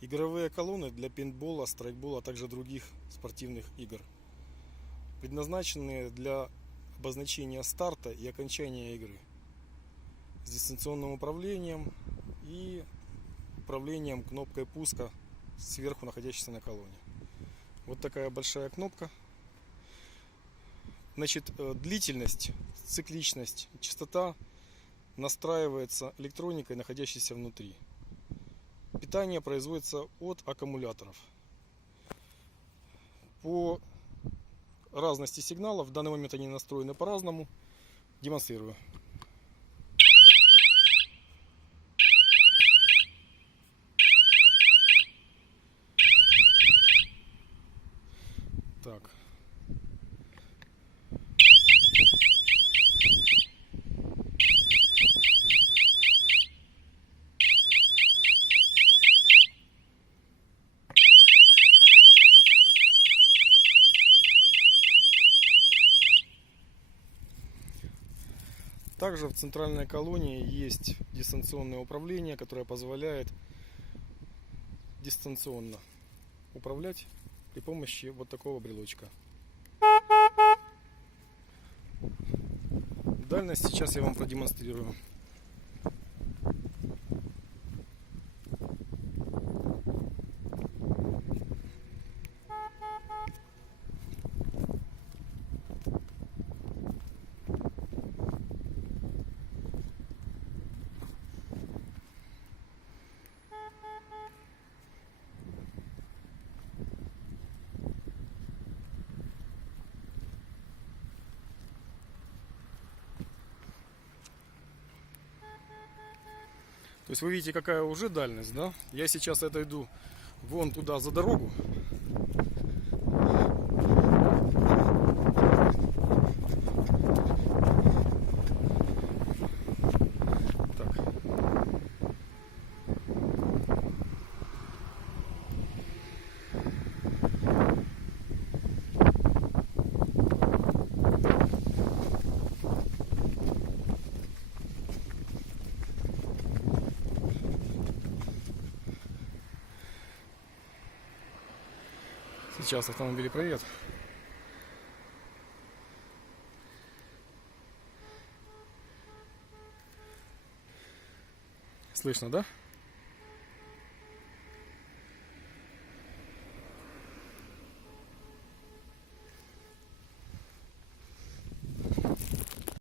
Игровые колонны для пейнтбола, страйкбола, а также других спортивных игр. Предназначенные для обозначения старта и окончания игры. С дистанционным управлением и управлением кнопкой пуска сверху находящейся на колонне. Вот такая большая кнопка. Значит, длительность, цикличность, частота настраивается электроникой, находящейся внутри. Питание производится от аккумуляторов. По разности сигналов, в данный момент они настроены по-разному. Демонстрирую. Так. Также в центральной колонии есть дистанционное управление, которое позволяет дистанционно управлять при помощи вот такого брелочка. Дальность сейчас я вам продемонстрирую. То есть вы видите, какая уже дальность, да? Я сейчас отойду вон туда за дорогу. Так. Сейчас автомобили проедут. Слышно, да?